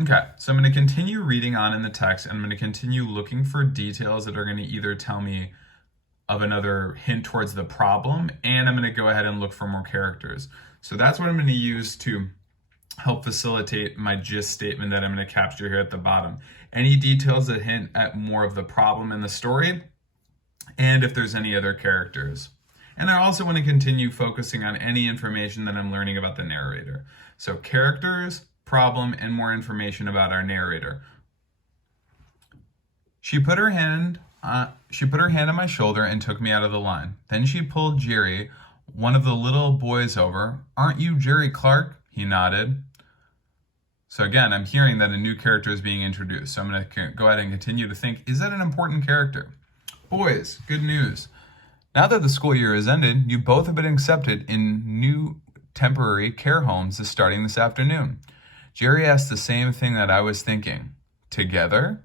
Okay, so I'm going to continue reading on in the text, and I'm going to continue looking for details that are going to either tell me of another hint towards the problem, and I'm going to go ahead and look for more characters. So that's what I'm going to use to help facilitate my gist statement that I'm going to capture here at the bottom. Any details that hint at more of the problem in the story, and if there's any other characters. And I also want to continue focusing on any information that I'm learning about the narrator. So characters, problem, and more information about our narrator. She put her hand on my shoulder and took me out of the line. Then she pulled Jerry, one of the little boys, over. Aren't you Jerry Clark? He nodded. So again, I'm hearing that a new character is being introduced. So I'm going to go ahead and continue to think, is that an important character? Boys, good news. Now that the school year has ended, you both have been accepted in new temporary care homes starting this afternoon. Jerry asked the same thing that I was thinking. Together?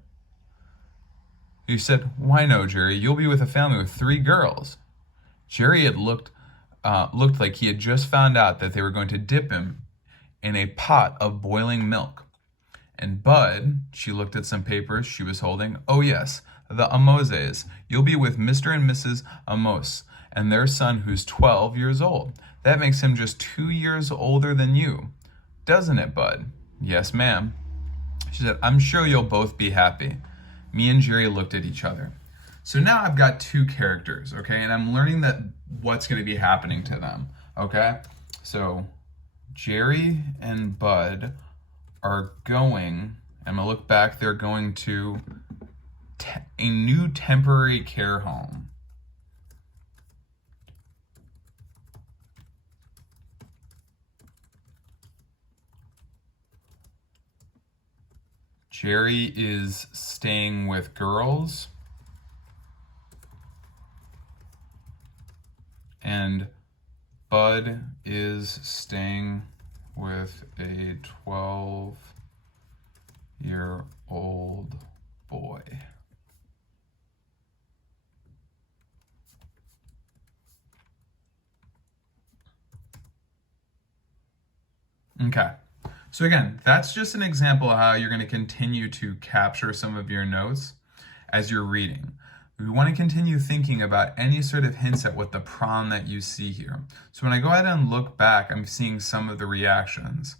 You said, why no, Jerry? You'll be with a family with 3 girls. Jerry had looked like he had just found out that they were going to dip him in a pot of boiling milk. And Bud, she looked at some papers she was holding. Oh yes, the Amoses. You'll be with Mr. and Mrs. Amos and their son who's 12 years old. That makes him just 2 years older than you. Doesn't it, Bud? Yes, ma'am. She said, I'm sure you'll both be happy. Me and Jerry looked at each other. So now I've got 2 characters, okay? And I'm learning that what's going to be happening to them, okay? So Jerry and Bud are going, I'm going to look back, they're going to a new temporary care home. Jerry is staying with girls, and Bud is staying with a 12-year-old boy. Okay. So again, that's just an example of how you're going to continue to capture some of your notes as you're reading. We want to continue thinking about any sort of hints at what the problem that you see here. So when I go ahead and look back, I'm seeing some of the reactions.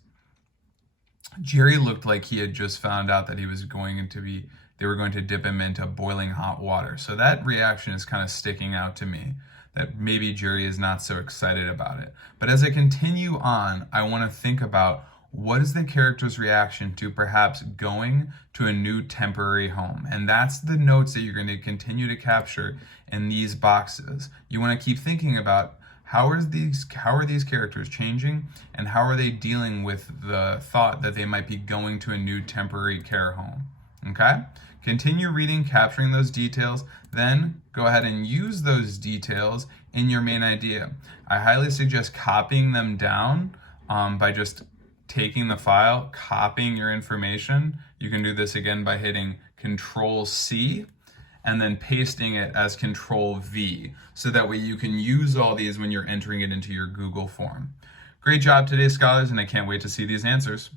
Jerry looked like he had just found out that they were going to dip him into boiling hot water. So that reaction is kind of sticking out to me, that maybe Jerry is not so excited about it. But as I continue on, I want to think about what is the character's reaction to perhaps going to a new temporary home? And that's the notes that you're going to continue to capture in these boxes. You want to keep thinking about how are these characters changing, and how are they dealing with the thought that they might be going to a new temporary care home? Okay? Continue reading, capturing those details, then go ahead and use those details in your main idea. I highly suggest copying them down by just taking the file, copying your information. You can do this again by hitting Control C and then pasting it as Control V, so that way you can use all these when you're entering it into your Google form. Great job today, scholars, and I can't wait to see these answers.